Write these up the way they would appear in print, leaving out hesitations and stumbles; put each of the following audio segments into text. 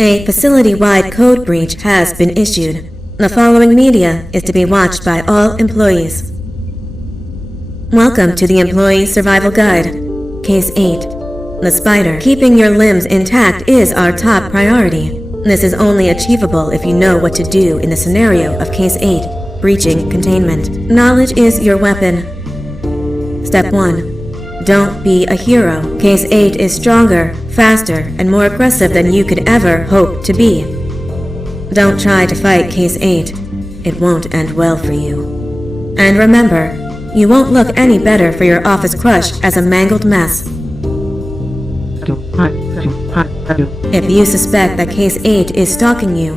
A facility-wide code breach has been issued. The following media is to be watched by all employees. Welcome to the Employee Survival Guide, Case 8. The spider. Keeping your limbs intact is our top priority. This is only achievable if you know what to do in the scenario of Case 8, breaching containment. Knowledge is your weapon. Step 1. Don't be a hero. Case 8 is stronger, faster, and more aggressive than you could ever hope to be. Don't try to fight Case 8. It won't end well for you. And remember, you won't look any better for your office crush as a mangled mess. If you suspect that Case 8 is stalking you,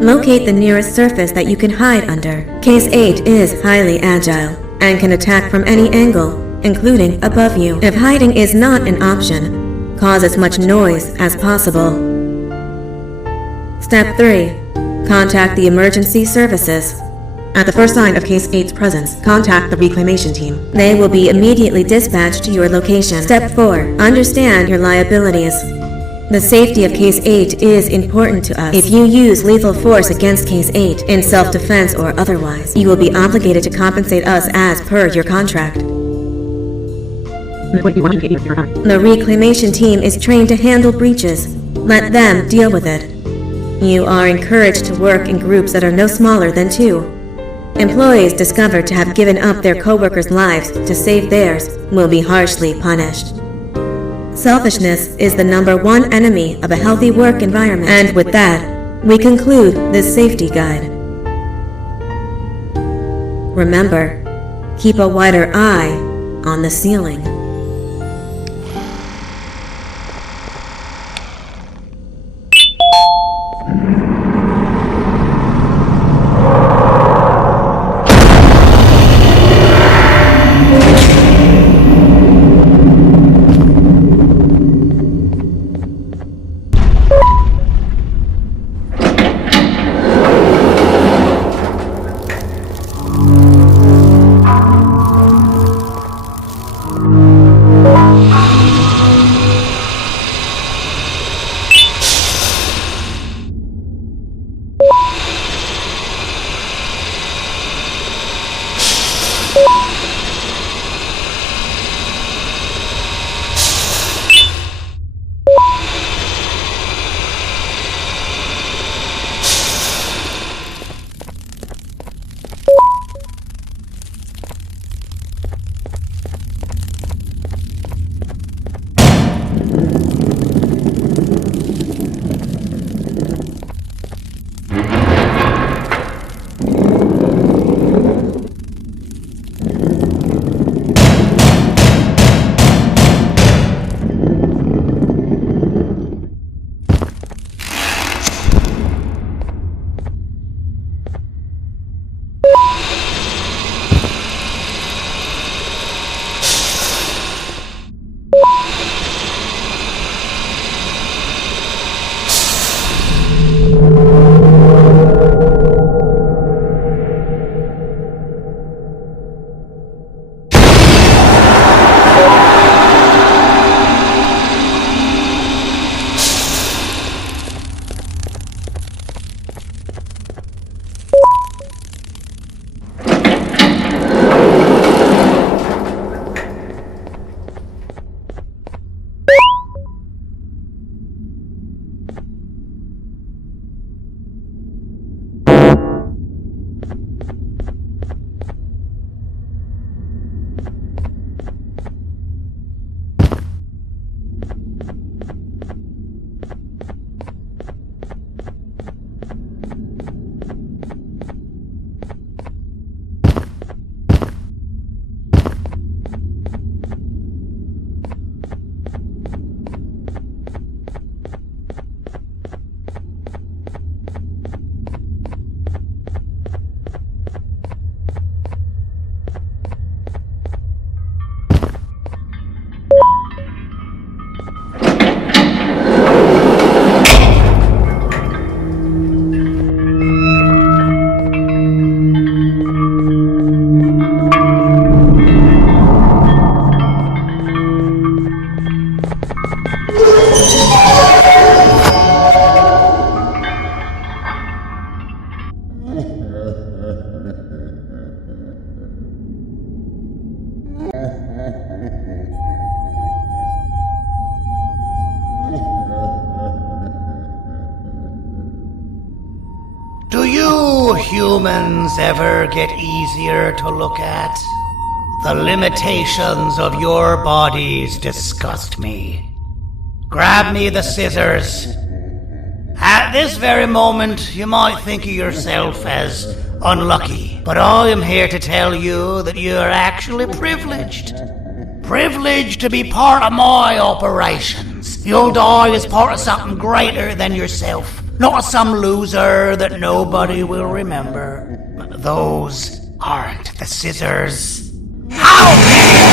locate the nearest surface that you can hide under. Case 8 is highly agile and can attack from any angle, including above you. If hiding is not an option, cause as much noise as possible. Step 3. Contact the emergency services. At the first sign of Case 8's presence, contact the reclamation team. They will be immediately dispatched to your location. Step 4. Understand your liabilities. The safety of Case 8 is important to us. If you use lethal force against Case 8, in self-defense or otherwise, you will be obligated to compensate us as per your contract. The reclamation team is trained to handle breaches. Let them deal with it. You are encouraged to work in groups that are no smaller than 2. Employees discovered to have given up their co-workers' lives to save theirs will be harshly punished. Selfishness is the #1 enemy of a healthy work environment. And with that, we conclude this safety guide. Remember, keep a wider eye on the ceiling. humans ever get easier to look at? The limitations of your bodies disgust me. Grab me the scissors. At this very moment, you might think of yourself as unlucky, but I am here to tell you that you are actually privileged. Privileged to be part of my operations. You'll die as part of something greater than yourself, not as some loser that nobody will remember. Those aren't the scissors. How can you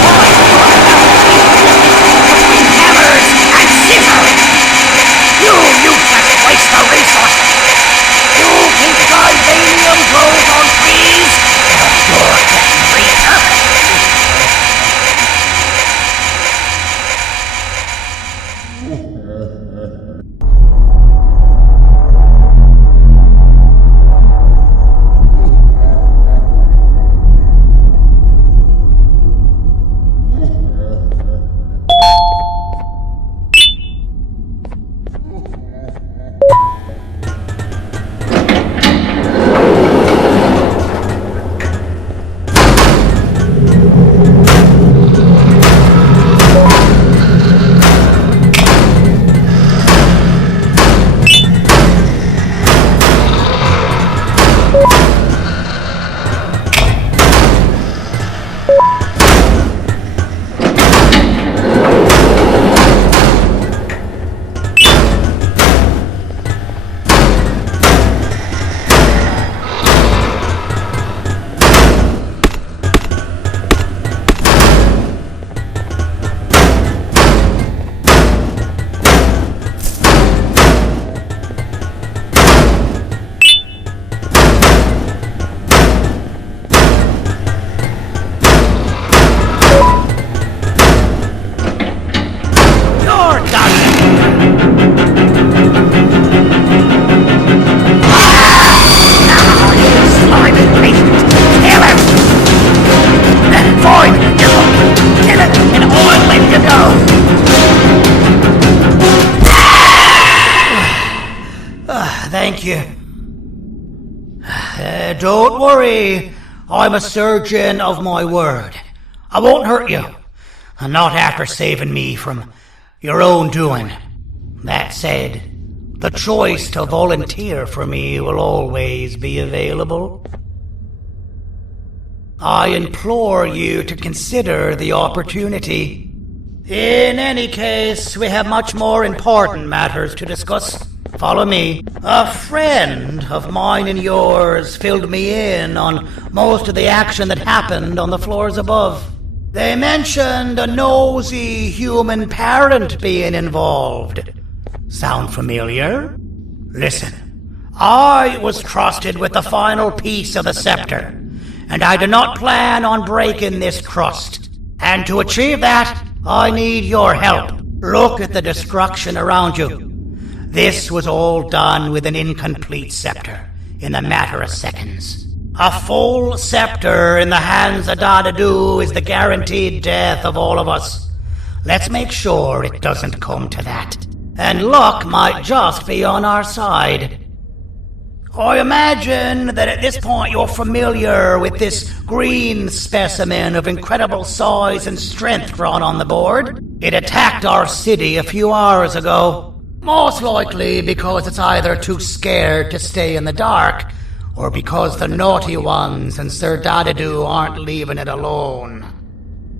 between hammers and scissors? You useless waste of resources! You think vibranium grows on trees? You're getting repurposed! Thank you. Don't worry. I'm a surgeon of my word. I won't hurt you. Not after saving me from your own doing. That said, the choice to volunteer for me will always be available. I implore you to consider the opportunity. In any case, we have much more important matters to discuss. Follow me. A friend of mine and yours filled me in on most of the action that happened on the floors above. They mentioned a nosy human parent being involved. Sound familiar? Listen, I was trusted with the final piece of the scepter, and I do not plan on breaking this trust. And to achieve that, I need your help. Look at the destruction around you. This was all done with an incomplete scepter, in a matter of seconds. A full scepter in the hands of Dadadu is the guaranteed death of all of us. Let's make sure it doesn't come to that. And luck might just be on our side. I imagine that at this point you're familiar with this green specimen of incredible size and strength drawn on the board. It attacked our city a few hours ago. Most likely because it's either too scared to stay in the dark, or because the naughty ones and Sir Dadadu aren't leaving it alone.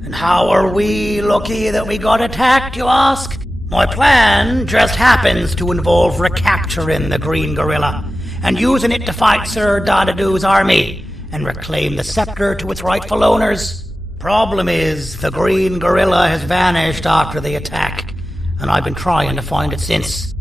And how are we lucky that we got attacked, you ask? My plan just happens to involve recapturing the green gorilla, and using it to fight Sir Dadadu's army, and reclaim the scepter to its rightful owners. Problem is, the green gorilla has vanished after the attack, and I've been trying to find it since.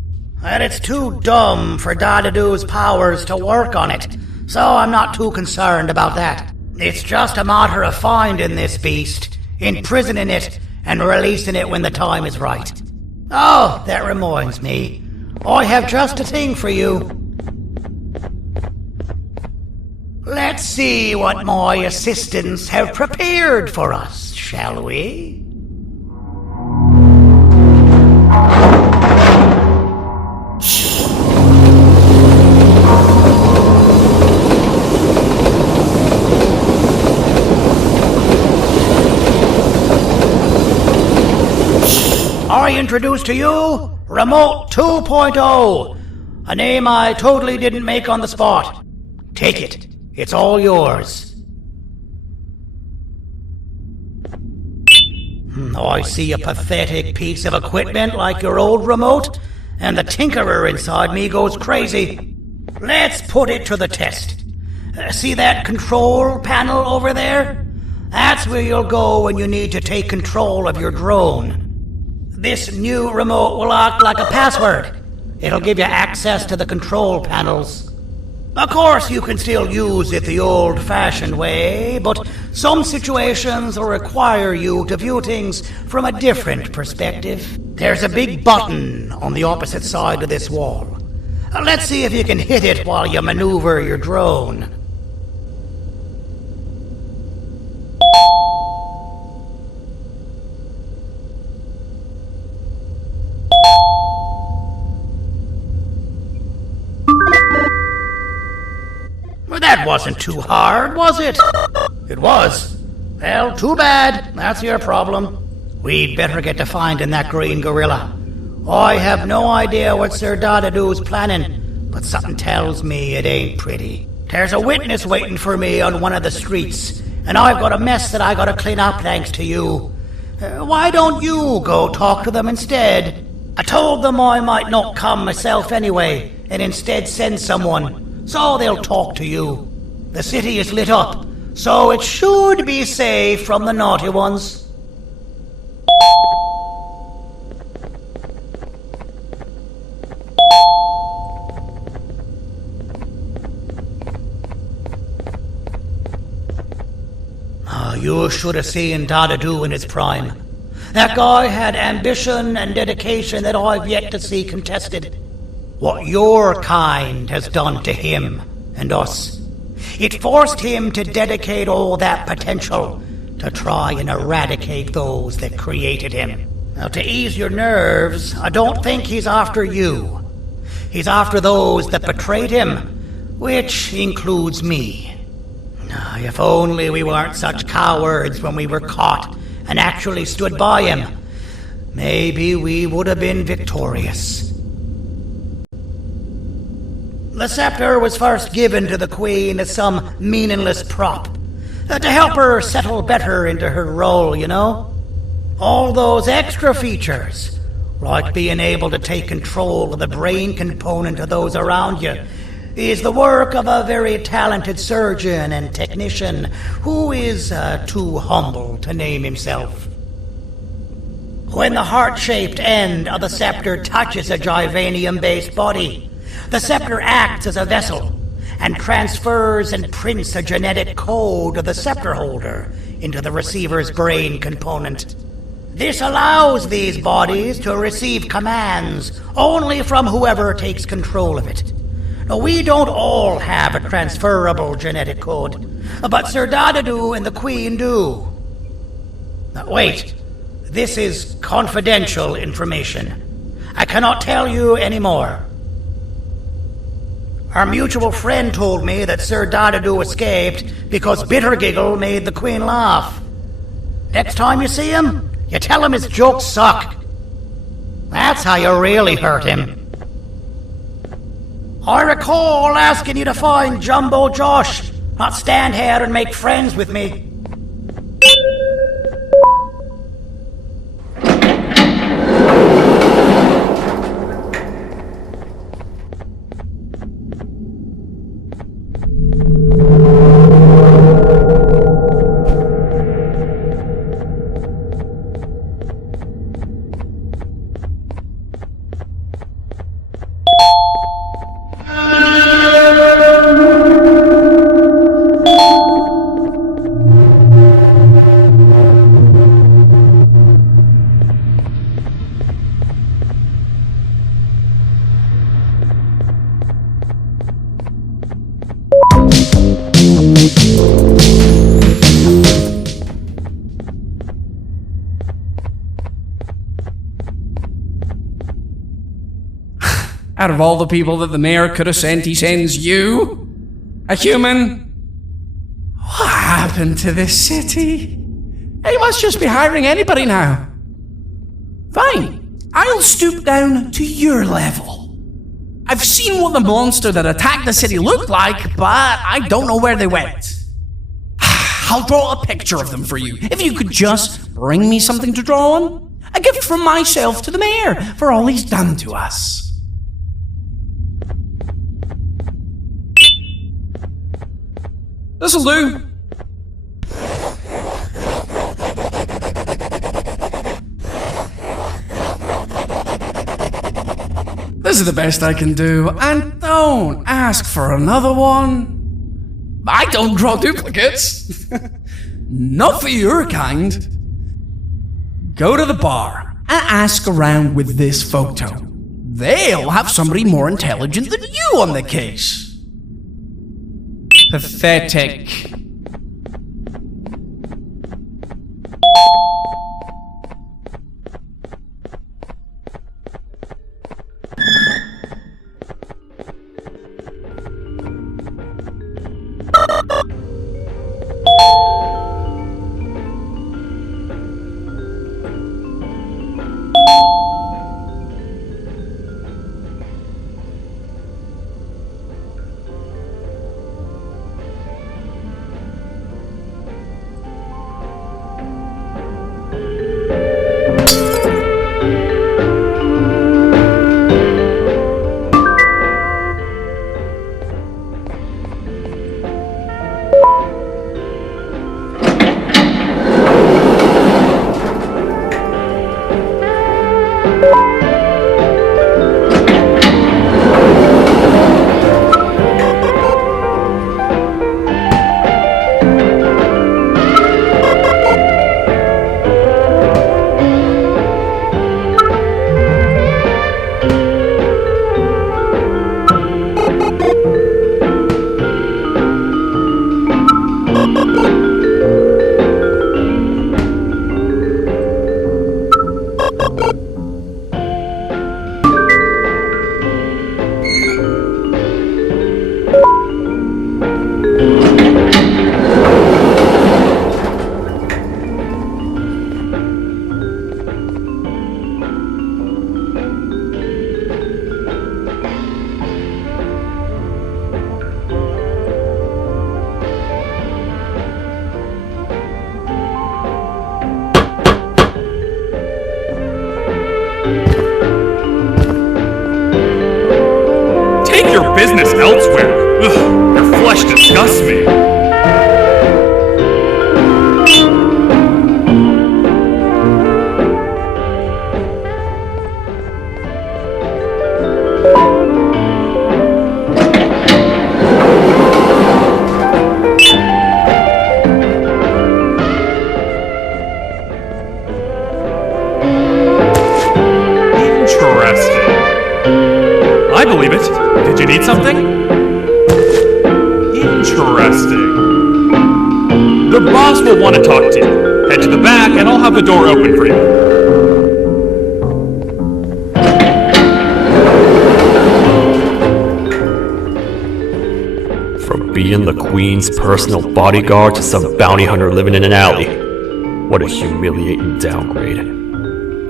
And it's too dumb for Dadadu's powers to work on it, so I'm not too concerned about that. It's just a matter of finding this beast, imprisoning it, and releasing it when the time is right. Oh, that reminds me. I have just a thing for you. Let's see what my assistants have prepared for us, shall we? introduce to you Remote 2.0, a name I totally didn't make on the spot. Take it. It's all yours. I see a pathetic piece of equipment like your old remote, and the tinkerer inside me goes crazy. Let's put it to the test. See that control panel over there? That's where you'll go when you need to take control of your drone. This new remote will act like a password. It'll give you access to the control panels. Of course, you can still use it the old-fashioned way, but some situations will require you to view things from a different perspective. There's a big button on the opposite side of this wall. Let's see if you can hit it while you maneuver your drone. That wasn't too hard, was it? It was. Well, too bad. That's your problem. We'd better get to finding that green gorilla. I have no idea what Sir Dadadoo's planning, but something tells me it ain't pretty. There's a witness waiting for me on one of the streets, and I've got a mess that I gotta clean up thanks to you. Why don't you go talk to them instead? I told them I might not come myself anyway, and instead send someone. So they'll talk to you. The city is lit up, so it should be safe from the naughty ones. You should have seen Dadadoo in his prime. That guy had ambition and dedication that I've yet to see contested. What your kind has done to him and us. It forced him to dedicate all that potential to try and eradicate those that created him. Now, to ease your nerves, I don't think he's after you. He's after those that betrayed him, which includes me. If only we weren't such cowards when we were caught and actually stood by him, maybe we would have been victorious. The scepter was first given to the Queen as some meaningless prop, to help her settle better into her role, you know? All those extra features, like being able to take control of the brain component of those around you, is the work of a very talented surgeon and technician who is too humble to name himself. When the heart-shaped end of the scepter touches a Givanium-based body, the scepter acts as a vessel and transfers and prints a genetic code of the scepter holder into the receiver's brain component. This allows these bodies to receive commands only from whoever takes control of it. Now, we don't all have a transferable genetic code, but Sir Dadadoo and the Queen do. Now, wait, this is confidential information. I cannot tell you any more. Our mutual friend told me that Sir Dadadoo escaped because Bittergiggle made the Queen laugh. Next time you see him, you tell him his jokes suck. That's how you really hurt him. I recall asking you to find Jumbo Josh, not stand here and make friends with me. Out of all the people that the mayor could have sent, he sends you? A human? What happened to this city? He must just be hiring anybody now. Fine, I'll stoop down to your level. I've seen what the monster that attacked the city looked like, but I don't know where they went. I'll draw a picture of them for you, if you could just bring me something to draw on. A gift from myself to the mayor for all he's done to us. This'll do. This is the best I can do, and don't ask for another one. I don't draw duplicates. Not for your kind. Go to the bar and ask around with this photo. They'll have somebody more intelligent than you on the case. Pathetic. Business elsewhere. Ugh, your flesh disgusts me. Interesting. I believe it. Did you need something? Interesting. The boss will want to talk to you. Head to the back and I'll have the door open for you. From being the Queen's personal bodyguard to some bounty hunter living in an alley. What a humiliating downgrade.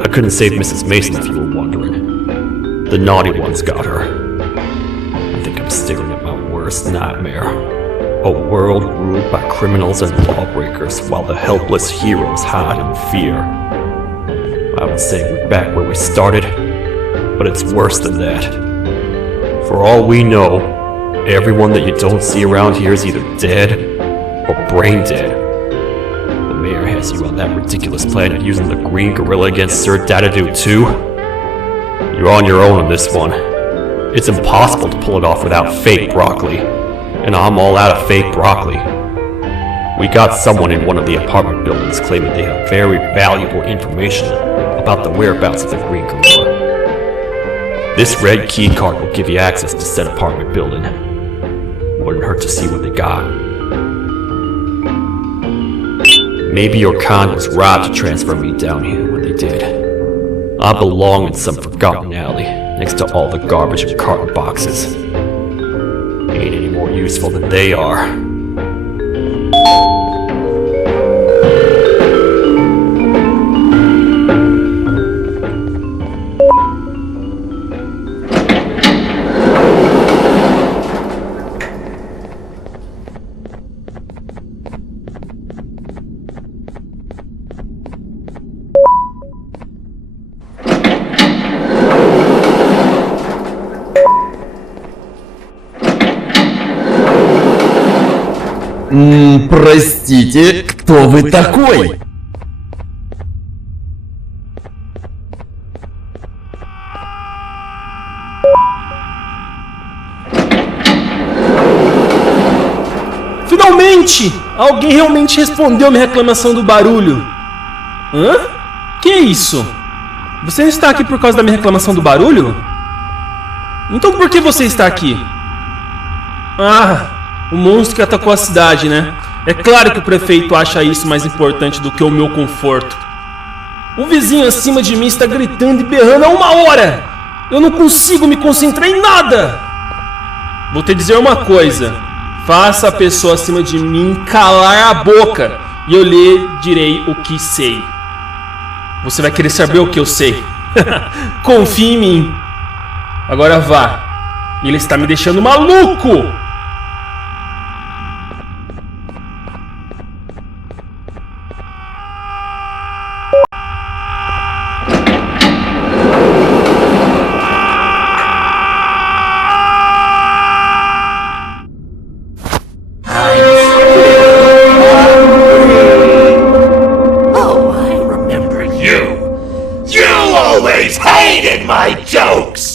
I couldn't save Mrs. Mason if you were wondering. The naughty ones got her. I think I'm staring at my worst nightmare. A world ruled by criminals and lawbreakers while the helpless heroes hide in fear. I would say we're back where we started, but it's worse than that. For all we know, everyone that you don't see around here is either dead or brain dead. The mayor has you on that ridiculous planet using the green gorilla against Sir Dadadoo too? You're on your own on this one. It's impossible to pull it off without fake broccoli. And I'm all out of fake broccoli. We got someone in one of the apartment buildings claiming they have very valuable information about the whereabouts of the green gorilla. This red key card will give you access to said apartment building. Wouldn't hurt to see what they got. Maybe your kind was right to transfer me down here when they did. I belong in some forgotten alley, next to all the garbage and carton boxes. Ain't any more useful than they are. Простите, кто вы такой? Finalmente! Alguém realmente respondeu minha reclamação do barulho. Hã? Que é isso? Você está aqui por causa da minha reclamação do barulho? Então por que você está aqui? Ah, o monstro que atacou a cidade, né? É claro que o prefeito acha isso mais importante do que o meu conforto. O vizinho acima de mim está gritando e berrando há 1 hora! Eu não consigo me concentrar em nada! Vou te dizer uma coisa. Faça a pessoa acima de mim calar a boca e eu lhe direi o que sei. Você vai querer saber o que eu sei. Confie em mim. Agora vá. Ele está me deixando maluco! My jokes!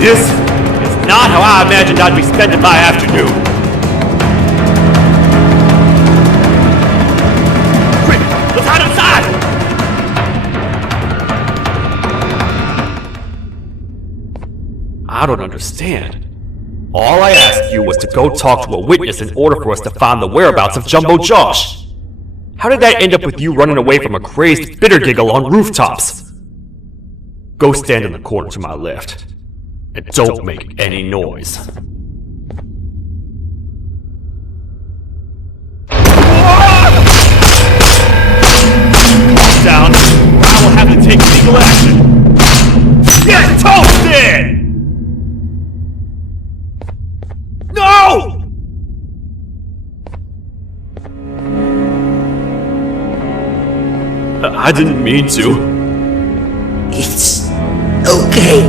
This is not how I imagined I'd be spending my afternoon. Quick, let's hide inside! I don't understand. All I asked you was to go talk to a witness in order for us to find the whereabouts of Jumbo Josh. How did that end up with you running away from a crazed bitter giggle on rooftops? Go stand in the corner to my left. And don't make any noise. Down, or I will have to take legal action. Get toasted! No! I didn't mean to. It's okay.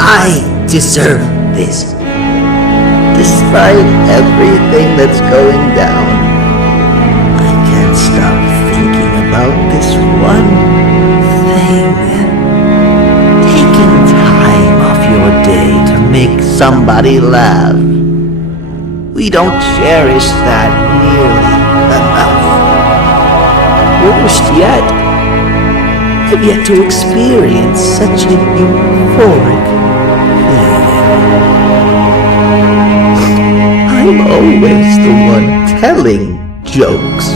I deserve this. Despite everything that's going down, I can't stop thinking about this one thing. Taking time off your day to make somebody laugh. We don't cherish that nearly enough. Worst yet, I've yet to experience such an euphoric feeling. I'm always the one telling jokes,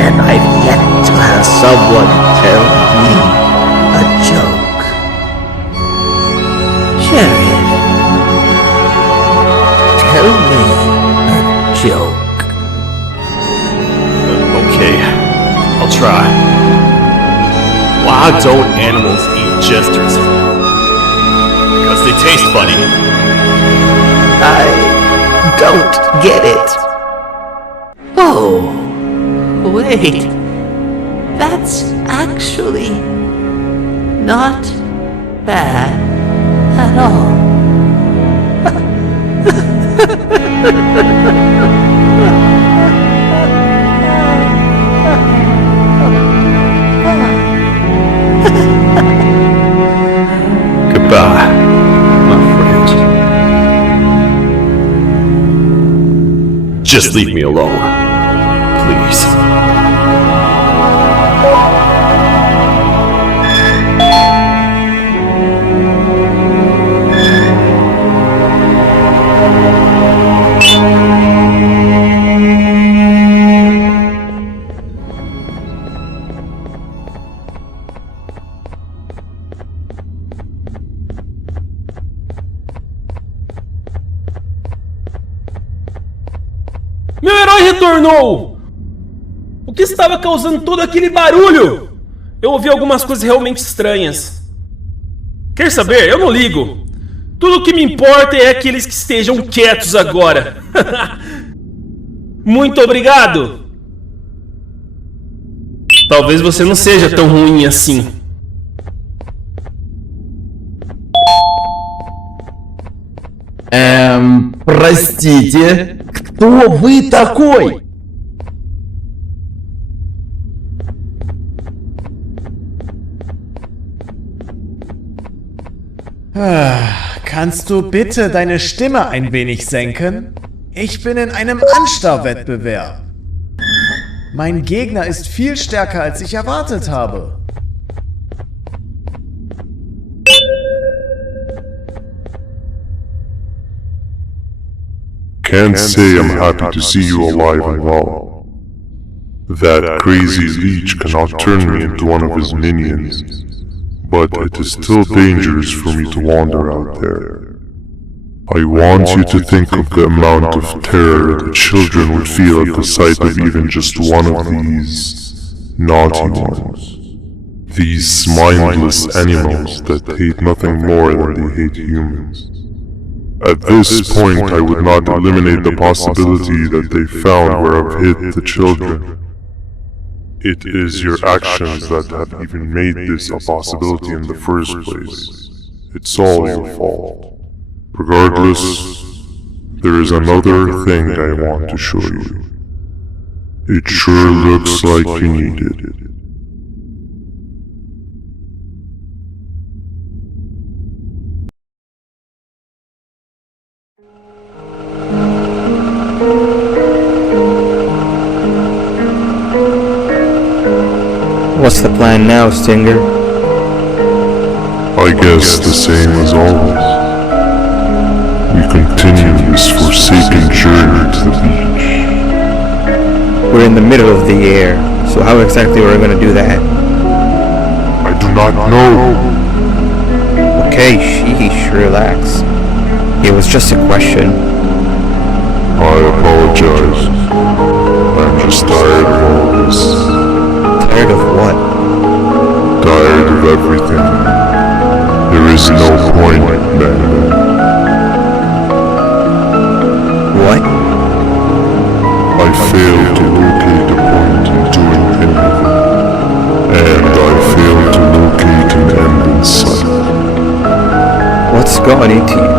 and I've yet to have someone tell me a joke. Sheriff, tell me a joke. Okay, I'll try. Why don't animals eat jesters? Because they taste funny. I don't get it. Oh, wait. That's actually not bad at all. Goodbye, my friend. Just leave me alone, please. retornou! O que estava causando todo aquele barulho? Eu ouvi algumas coisas realmente estranhas. Quer saber? Eu não ligo. Tudo o que me importa é aqueles que estejam quietos agora. Muito obrigado! Talvez você não seja tão ruim assim. Простите, кто вы такой? Kannst du bitte deine Stimme ein wenig senken? Ich bin in einem Anstarrwettbewerb. Mein Gegner ist viel stärker, als ich erwartet habe. Can't say I'm happy to see you alive and well. That crazy leech cannot turn me into one of his minions, but it is still dangerous for me to wander out there. I want you to think of the amount of terror that children would feel at the sight of even just one of these naughty ones. These mindless animals that hate nothing more than they hate humans. At this point, I would not eliminate the possibility that they found where I've hid the children. It is your actions that have even made this a possibility in the first place. It's all your fault. Regardless, there is another thing I want to show you. It sure looks like you need it. What's the plan now, Stinger? I guess the same as always. We continue this forsaken journey to the beach. We're in the middle of the air, so how exactly are we going to do that? I do not know. Okay, sheesh, relax. It was just a question. I apologize. I'm just tired of all this. Tired of what? Tired of everything. There is no point, banban. What? I failed to locate a point in doing anything. And I failed to locate an end in sight. What's gone into you?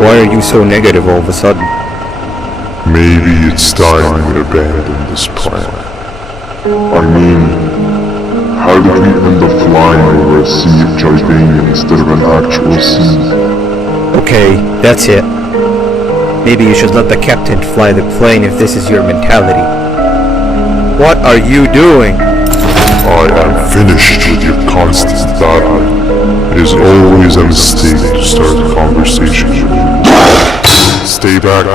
Why are you so negative all of a sudden? Maybe it's time we abandon this plan. I mean, how did we end up flying over a sea of Jardania instead of an actual sea? Okay, that's it. Maybe you should let the captain fly the plane if this is your mentality. What are you doing? I am finished with your constant battling. It is always a mistake to start a conversation with you. Stay back.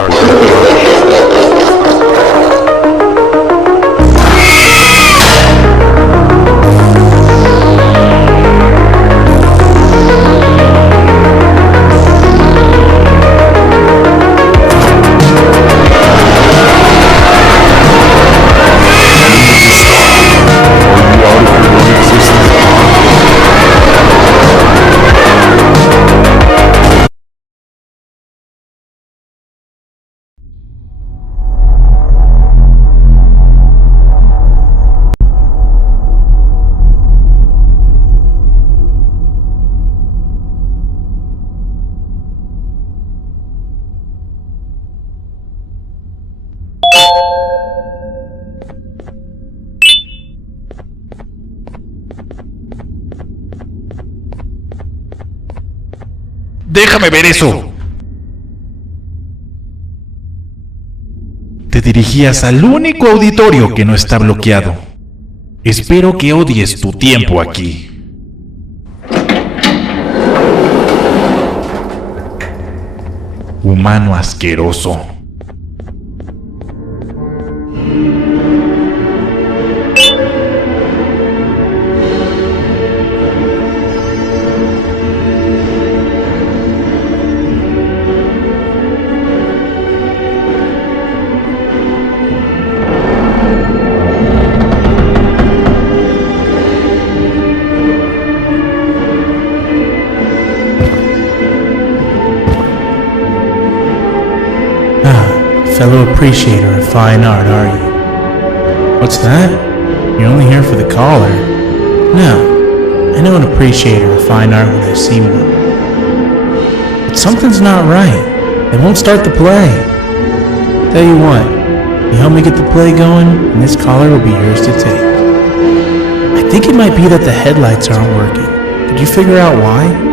¡Déjame ver eso! Te dirigías al único auditorio que no está bloqueado. Espero que odies tu tiempo aquí. Humano asqueroso. fellow appreciator of fine art, are you? What's that? You're only here for the collar. No, I know an appreciator of fine art when I see one. But something's not right. They won't start the play. Tell you what, you help me get the play going, and this collar will be yours to take. I think it might be that the headlights aren't working. Could you figure out why?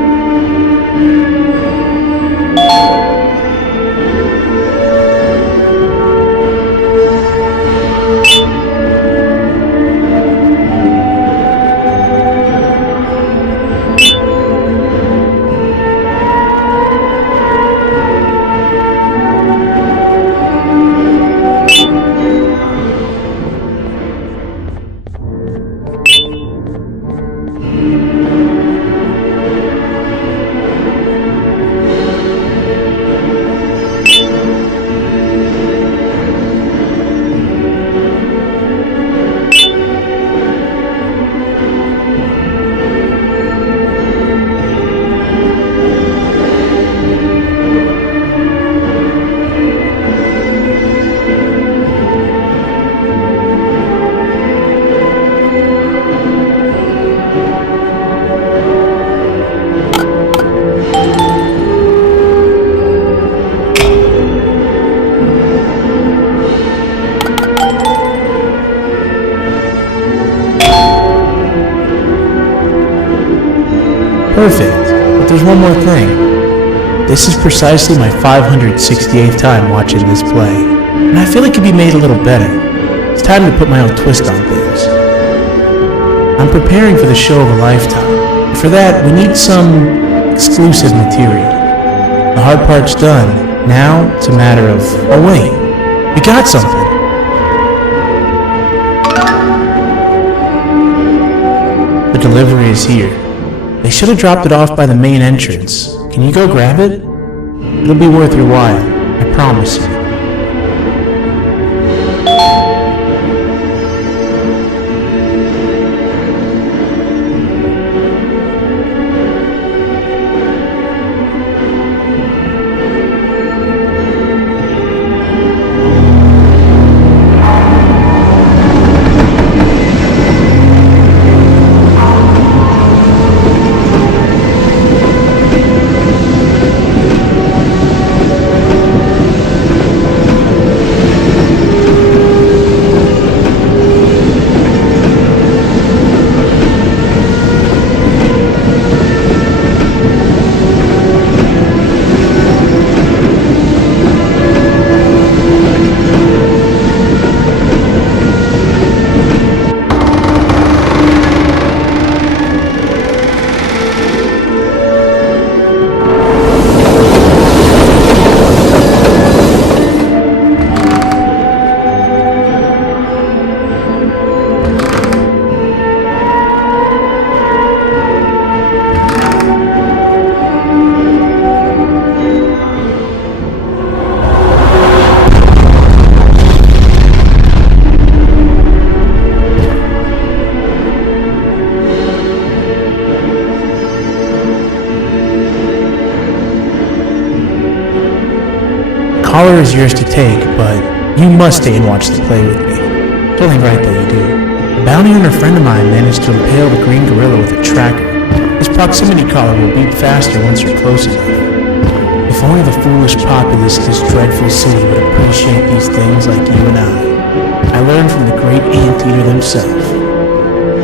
Perfect, but there's one more thing. This is precisely my 568th time watching this play, and I feel it could be made a little better. It's time to put my own twist on things. I'm preparing for the show of a lifetime. For that, we need some exclusive material. The hard part's done. Now, it's a matter of, oh wait, we got something. The delivery is here. They should have dropped it off by the main entrance. Can you go grab it? It'll be worth your while, I promise you. Collar is yours to take, but you must stay and watch the play with me. It's only right that you do. A bounty hunter friend of mine managed to impale the green gorilla with a tracker. His proximity collar will beat faster once you're close enough. If only the foolish populace of this dreadful city would appreciate these things like you and I learned from the great anteater himself.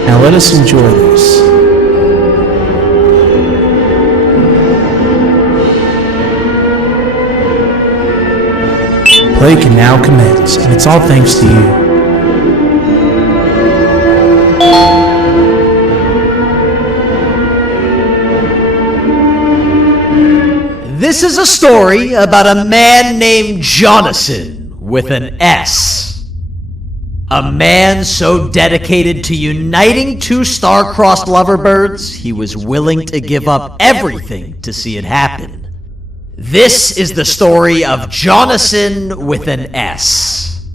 Now let us enjoy this. Play can now commence, and it's all thanks to you. This is a story about a man named Jonathan with an S. A man so dedicated to uniting two star-crossed loverbirds, he was willing to give up everything to see it happen. This is the story of Jonathan with an S.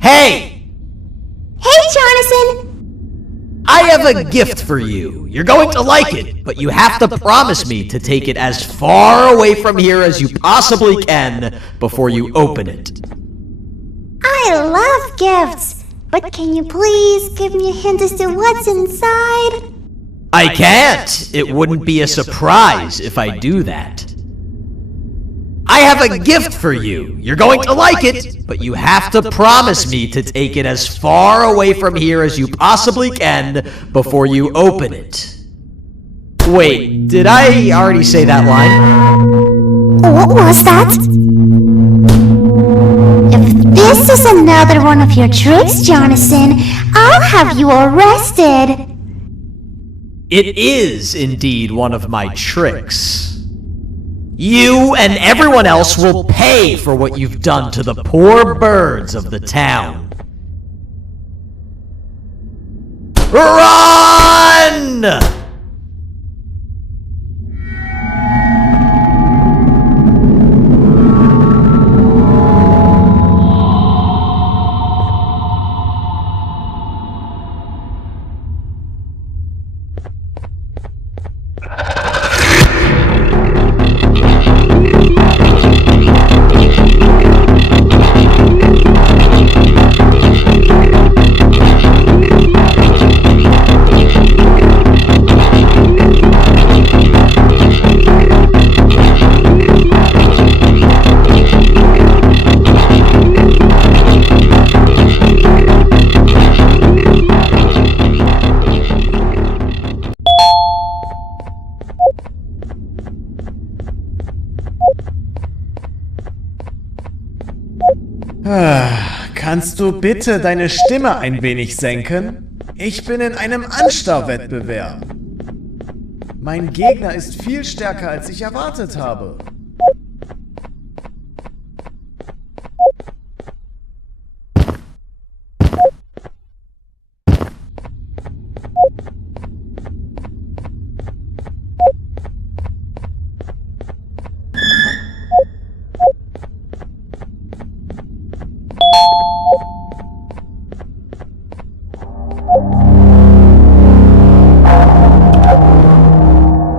Hey! Hey, Jonathan! I have a gift for you. You're going to like it, but you have to promise me to take it as far away from here as you possibly can before you open it. I love gifts, but can you please give me a hint as to what's inside? I can't. It wouldn't be a surprise if I do that. I have a gift for you. You're going to like it, but you have to promise me to take it as far away from here as you possibly can before you open it. Wait, did I already say that line? What was that? If this is another one of your tricks, Jonathan, I'll have you arrested. It is indeed one of my tricks. You and everyone else will pay for what you've done to the poor birds of the town. Run! Kannst du bitte deine Stimme ein wenig senken? Ich bin in einem Anstarrwettbewerb. Mein Gegner ist viel stärker, als ich erwartet habe.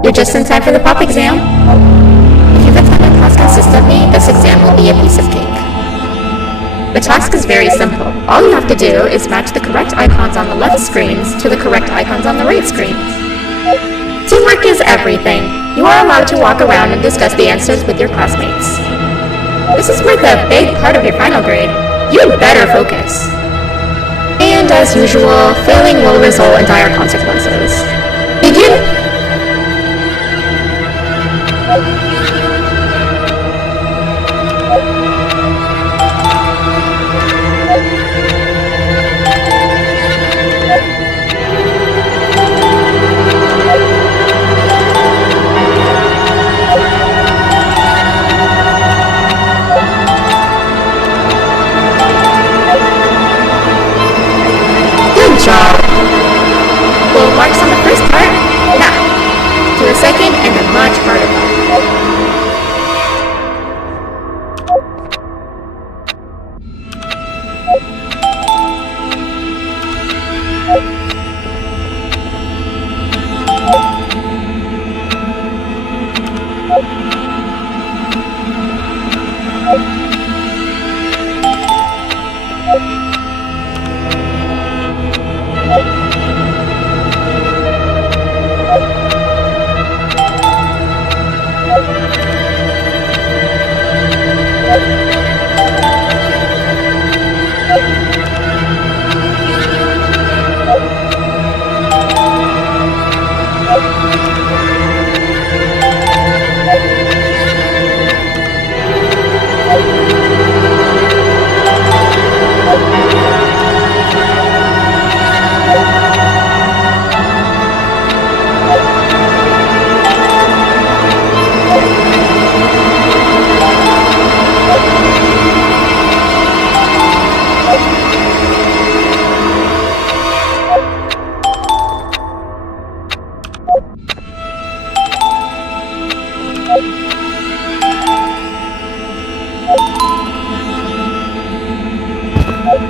You're just in time for the pop exam. If you've attended class consistently, this exam will be a piece of cake. The task is very simple. All you have to do is match the correct icons on the left screens to the correct icons on the right screens. Teamwork is everything. You are allowed to walk around and discuss the answers with your classmates. This is worth a big part of your final grade. You better focus. And as usual, failing will result in dire consequences. Begin! Full marks on the first part. Now, to the second and the much harder part.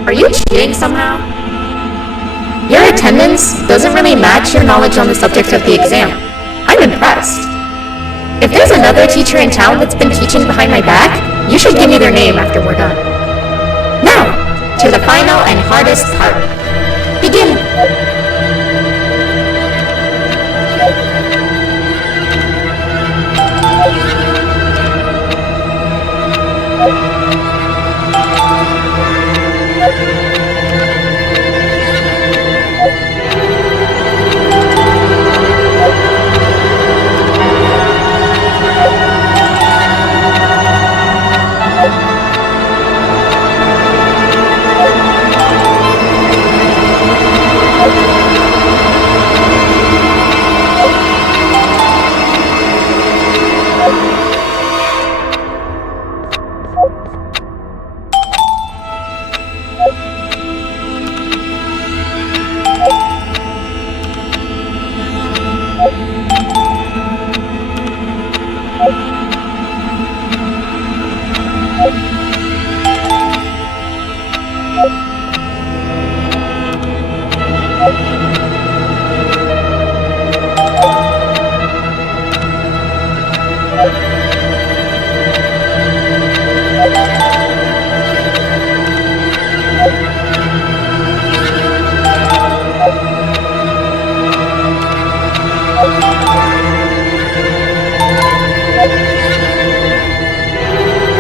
Are you cheating somehow? Your attendance doesn't really match your knowledge on the subject of the exam. I'm impressed. If there's another teacher in town that's been teaching behind my back, you should give me their name after we're done. Now, to the final and hardest part. Begin!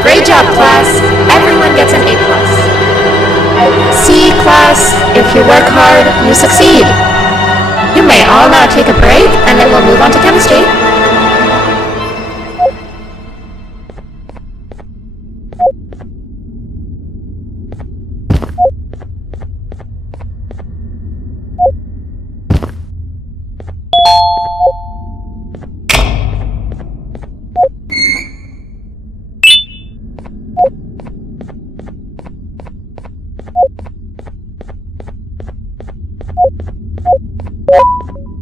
Great job, class. Everyone gets an A+. C class, if you work hard, you succeed. You may all now take a break, and then we'll move on to chemistry.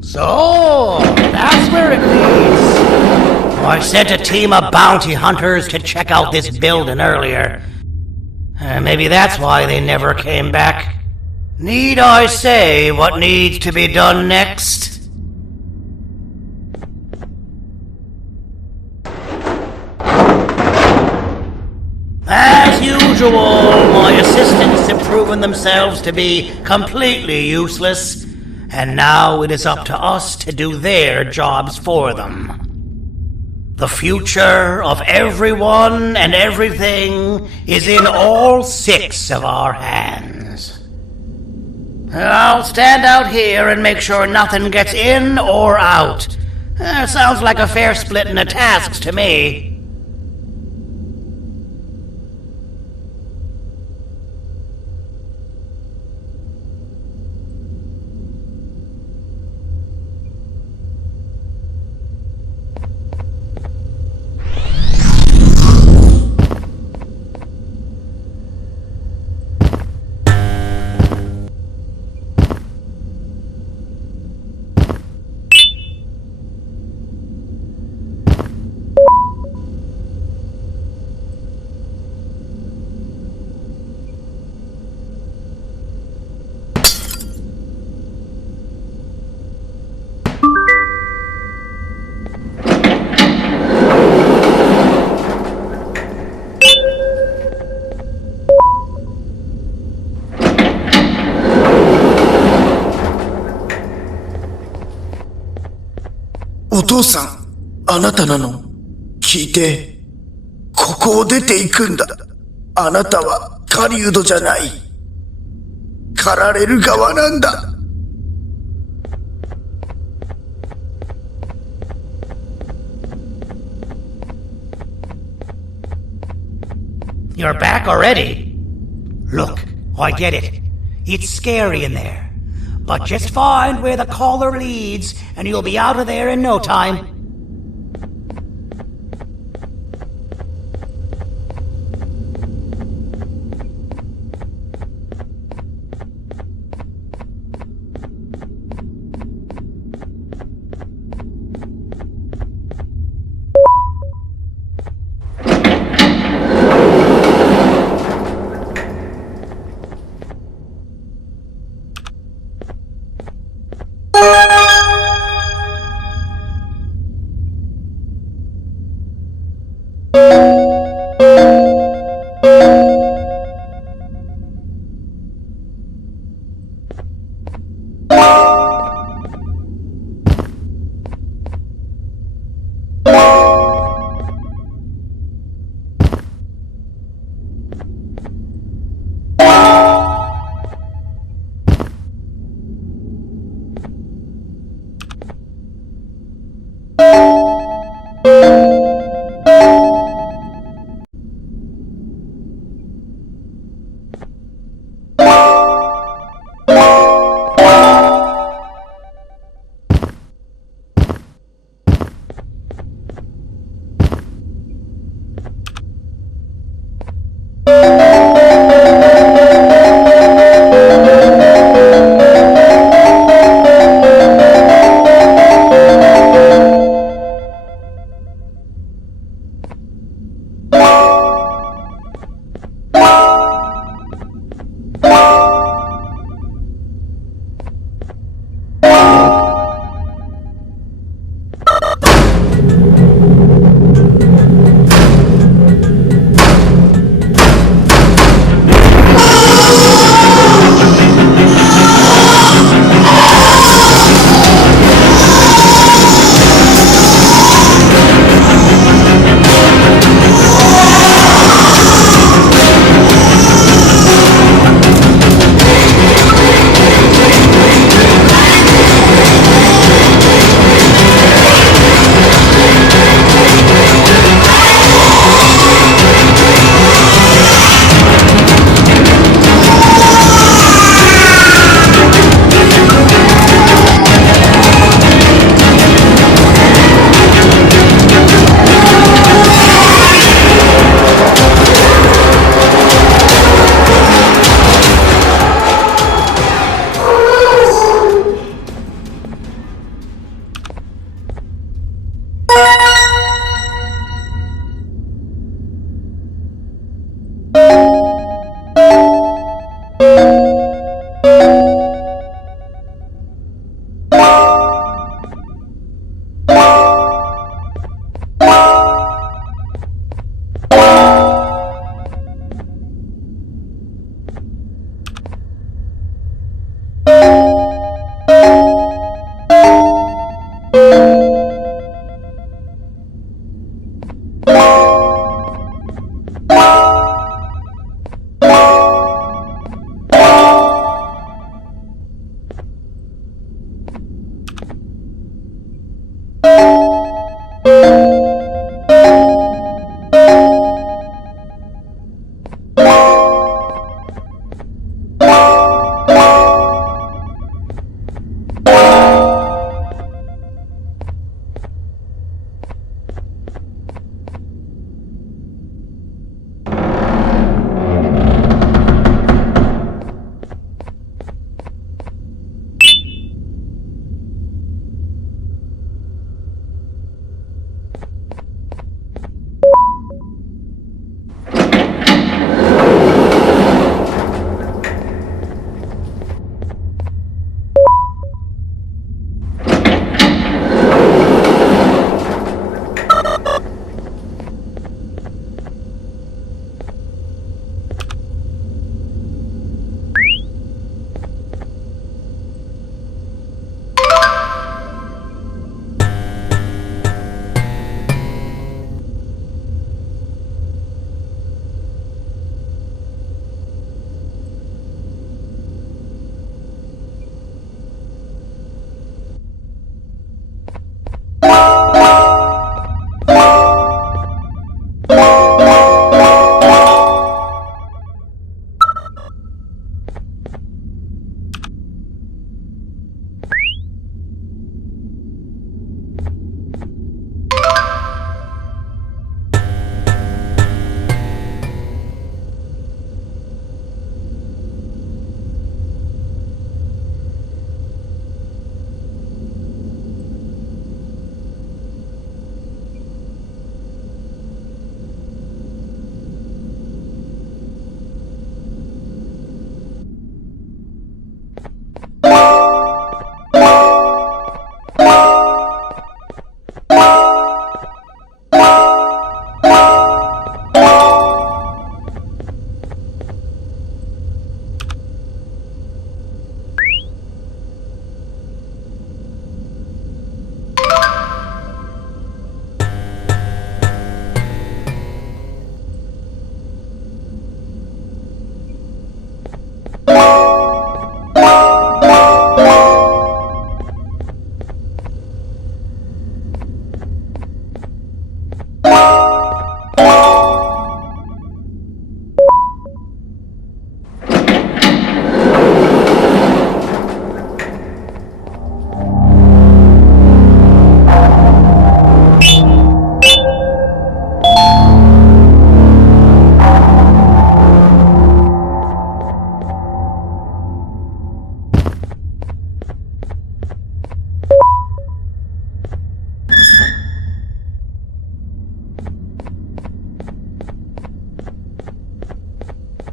So, that's where it leads. I sent a team of bounty hunters to check out this building earlier. Maybe that's why they never came back. Need I say what needs to be done next? As usual, my assistants have proven themselves to be completely useless. And now it is up to us to do their jobs for them. The future of everyone and everything is in all 6 of our hands. I'll stand out here and make sure nothing gets in or out. Sounds like a fair splitting of tasks to me.「お父さん、あなたなの？聞いて。ここを出ていくんだ。あなたは狩人じゃない。狩られる側なんだ。」You're back already? Look, I get it. It's scary in there. But just find where the collar leads, and you'll be out of there in no time.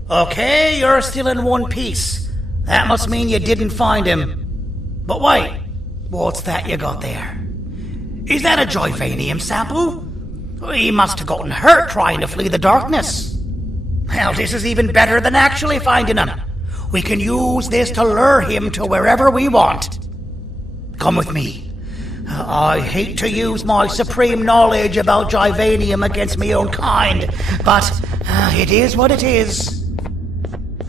Okay, you're still in one piece. That must mean you didn't find him. But wait, what's that you got there? Is that a Joyvanium sample? He must have gotten hurt trying to flee the darkness. Well, this is even better than actually finding him. We can use this to lure him to wherever we want. Come with me. I hate to use my supreme knowledge about Joyvanium against my own kind, but it is what it is.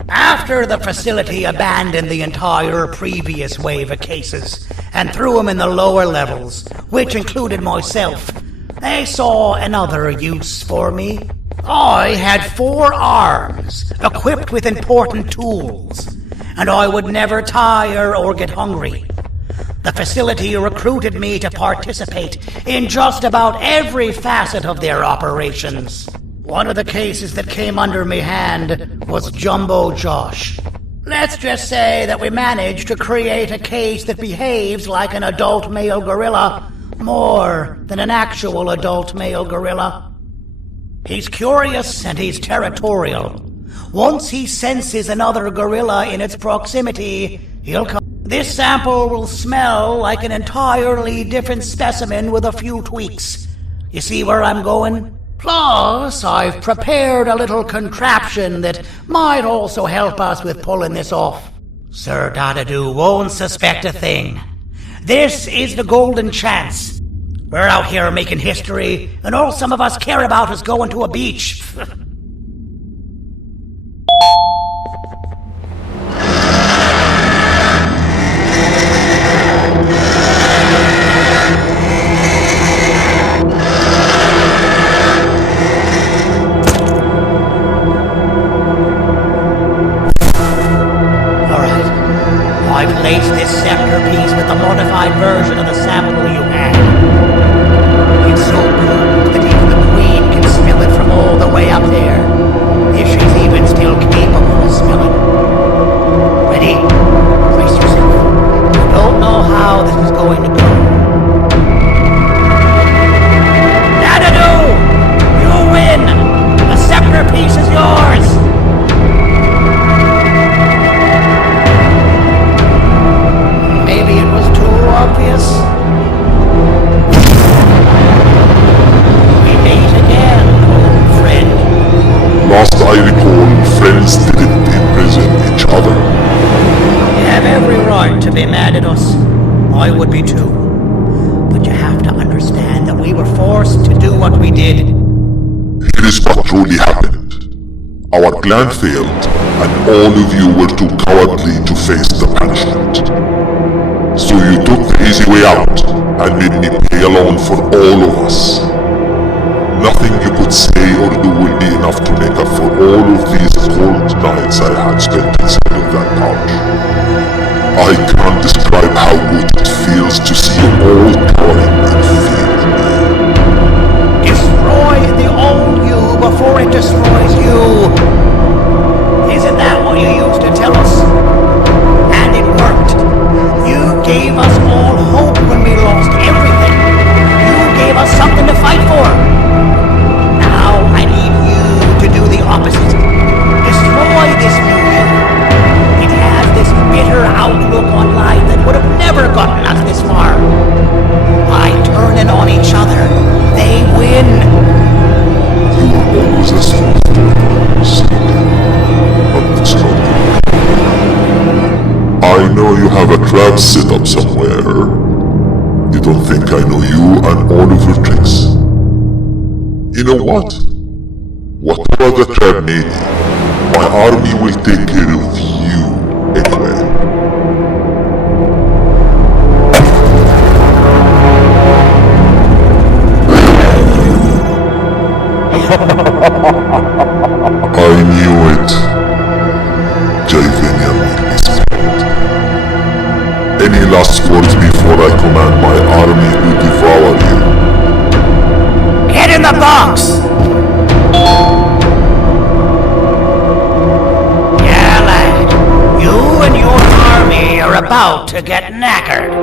After the facility abandoned the entire previous wave of cases and threw them in the lower levels, which included myself, they saw another use for me. I had 4 arms, equipped with important tools, and I would never tire or get hungry. The facility recruited me to participate in just about every facet of their operations. One of the cases that came under me hand was Jumbo Josh. Let's just say that we managed to create a case that behaves like an adult male gorilla, more than an actual adult male gorilla. He's curious and he's territorial. Once he senses another gorilla in its proximity, he'll come. This sample will smell like an entirely different specimen with a few tweaks. You see where I'm going? Plus, I've prepared a little contraption that might also help us with pulling this off. Sir Dadadoo won't suspect a thing. This is the golden chance. We're out here making history, and all some of us care about is going to a beach. I've laced this scepter piece with the modified version of the sample you had. It's so cool that even the Queen can smell it from all the way up there, if she's even still capable of smelling. Ready? Brace yourself. I don't know how this is going to go. Dadadoo! You win! The scepter piece is yours! Maybe it was too obvious. We meet again, old friend. Last I recall, friends didn't imprison each other. You have every right to be mad at us. I would be too. But you have to understand that we were forced to do what we did. Here is what truly happened. Our plan failed, and all of you were too cowardly to face the punishment. So you took the easy way out, and made me pay alone for all of us. Nothing you could say or do will be enough to make up for all of these cold nights I had spent inside of that pouch. I can't describe how good it feels to see you all cowering and fear me. Destroy the old you before it destroys you. Isn't that what you used to tell us? And it worked. You gave us all hope when we lost everything. You gave us something to fight for. Now I need you to do the opposite. Destroy this new you. It has this bitter outlook on life that would have never gotten us this far. By turning on each other, they win. You were always a soft but it's not good. I know you have a trap set up somewhere. You don't think I know you and all of your tricks. You know what? Whatever the trap may be, my army will take care of you anyway. I knew it. Joyvanium will be spared. Any last words before I command my army to devour you? Get in the box! Yeah, lad. You and your army are about to get knackered.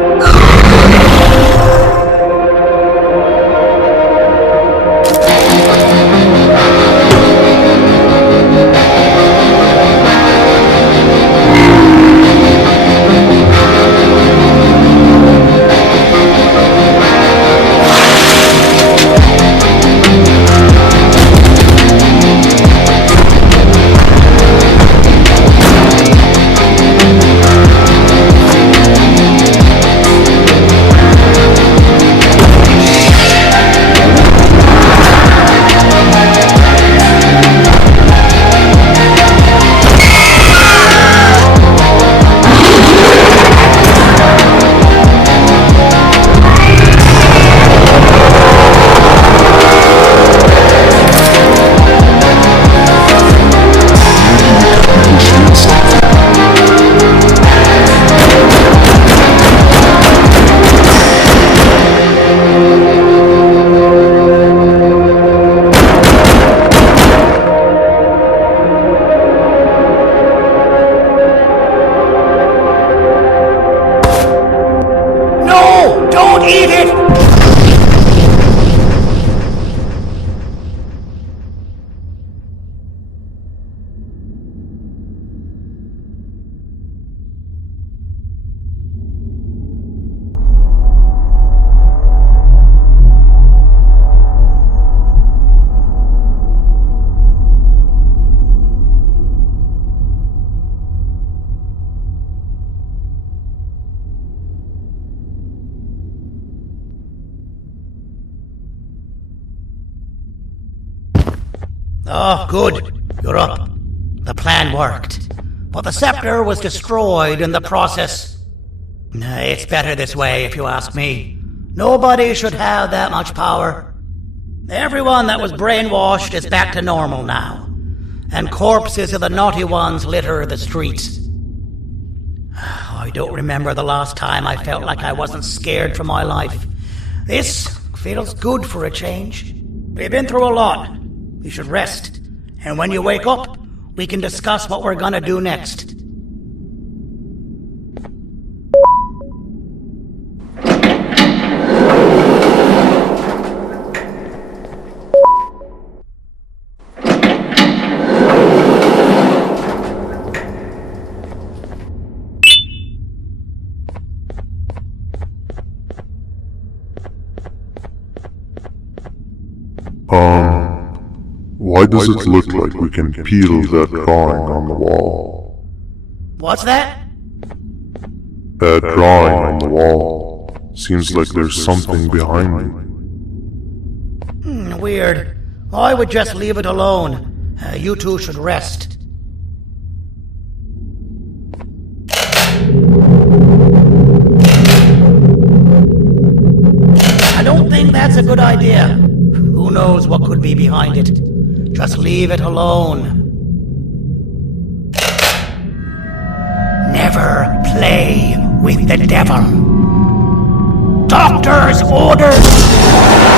Oh, good. You're up. The plan worked. But the scepter was destroyed in the process. It's better this way, if you ask me. Nobody should have that much power. Everyone that was brainwashed is back to normal now. And corpses of the naughty ones litter the streets. I don't remember the last time I felt like I wasn't scared for my life. This feels good for a change. We've been through a lot. You should rest. And when you wake up, we can discuss what we're gonna do next. Why does it look like we can peel that drawing on the wall? What's that? That drawing on the wall. Seems like there's something behind it. Weird. I would just leave it alone. You two should rest. I don't think that's a good idea. Who knows what could be behind it? Just leave it alone. Never play with the devil. Doctor's orders!